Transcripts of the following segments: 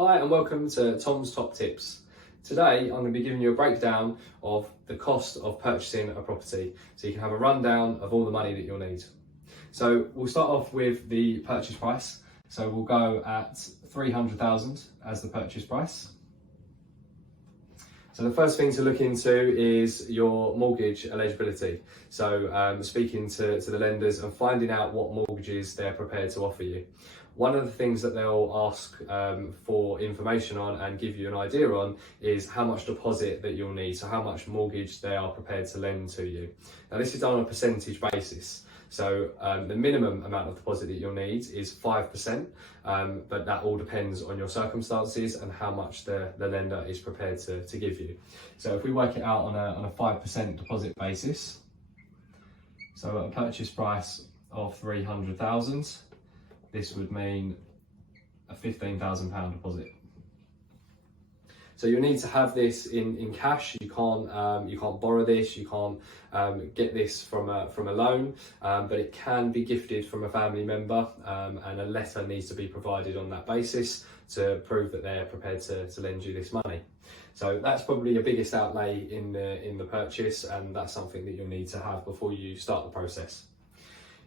Hi and welcome to Tom's Top Tips. Today I'm going to be giving you a breakdown of the cost of purchasing a property so you can have a rundown of all the money that you'll need. So we'll start off with the purchase price. So we'll go at 300,000 as the purchase price. So the first thing to look into is your mortgage eligibility. So speaking to the lenders and finding out what mortgages they're prepared to offer you. One of the things that they'll ask for information on and give you an idea on is how much deposit that you'll need, so how much mortgage they are prepared to lend to you. Now this is done on a percentage basis. So the minimum amount of deposit that you'll need is 5%, but that all depends on your circumstances and how much the lender is prepared to give you. So if we work it out on a 5% deposit basis, so at a purchase price of 300,000, this would mean a £15,000 deposit. So you'll need to have this in cash. You can't borrow this. You can't get this from a loan, but it can be gifted from a family member, and a letter needs to be provided on that basis to prove that they're prepared to lend you this money. So that's probably your biggest outlay in the purchase, and that's something that you'll need to have before you start the process.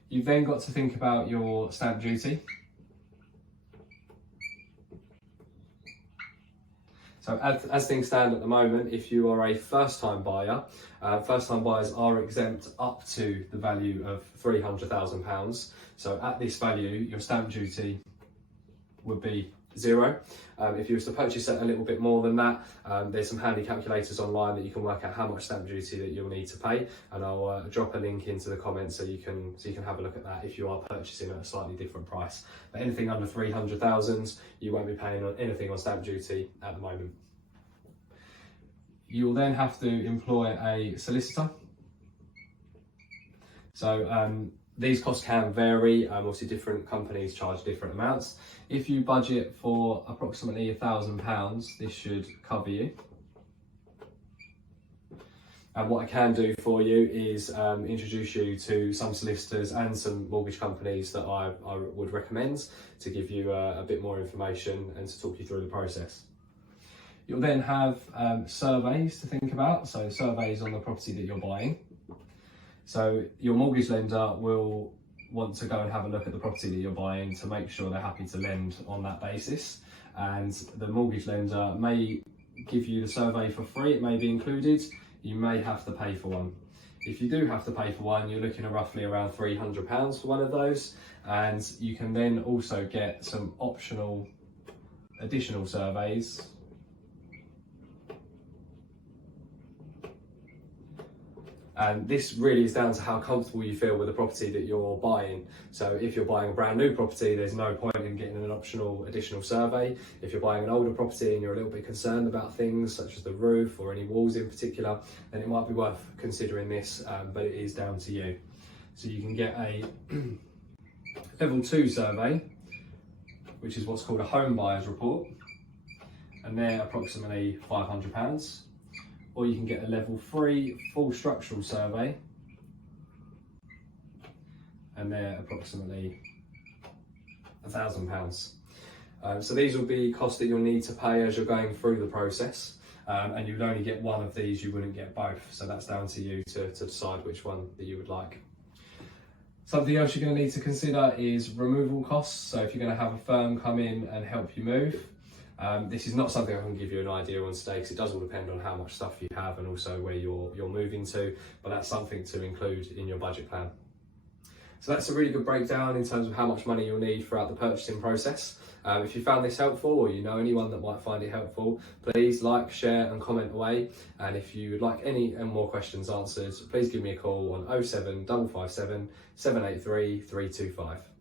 You've then got to think about your stamp duty. So as things stand at the moment, if you are a first-time buyer, first-time buyers are exempt up to the value of £300,000. So at this value, your stamp duty would be zero. If you was to purchase it a little bit more than that, there's some handy calculators online that you can work out how much stamp duty that you'll need to pay, and I'll drop a link into the comments so you can have a look at that if you are purchasing at a slightly different price. But anything under 300,000, you won't be paying anything on stamp duty at the moment. You'll then have to employ a solicitor. So these costs can vary. Obviously, different companies charge different amounts. If you budget for approximately £1,000, this should cover you. And what I can do for you is introduce you to some solicitors and some mortgage companies that I would recommend to give you a bit more information and to talk you through the process. You'll then have surveys to think about, so surveys on the property that you're buying. So your mortgage lender will want to go and have a look at the property that you're buying to make sure they're happy to lend on that basis. And the mortgage lender may give you the survey for free, it may be included, you may have to pay for one. If you do have to pay for one, you're looking at roughly around £300 for one of those, and you can then also get some optional additional surveys . And this really is down to how comfortable you feel with the property that you're buying. So if you're buying a brand new property, there's no point in getting an optional additional survey. If you're buying an older property and you're a little bit concerned about things such as the roof or any walls in particular, then it might be worth considering this, but it is down to you. So you can get a level 2 survey, which is what's called a home buyer's report, and they're approximately £500. Or you can get a level 3 full structural survey, and they're approximately £1,000. So these will be costs that you'll need to pay as you're going through the process, and you'd only get one of these, you wouldn't get both. So that's down to you to decide which one that you would like. Something else you're going to need to consider is removal costs. So if you're going to have a firm come in and help you move, this is not something I can give you an idea on today because it does all depend on how much stuff you have and also where you're moving to, but that's something to include in your budget plan. So that's a really good breakdown in terms of how much money you'll need throughout the purchasing process. If you found this helpful, or you know anyone that might find it helpful, please like, share and comment away. And if you would like any more questions answered, please give me a call on 07557 783 325.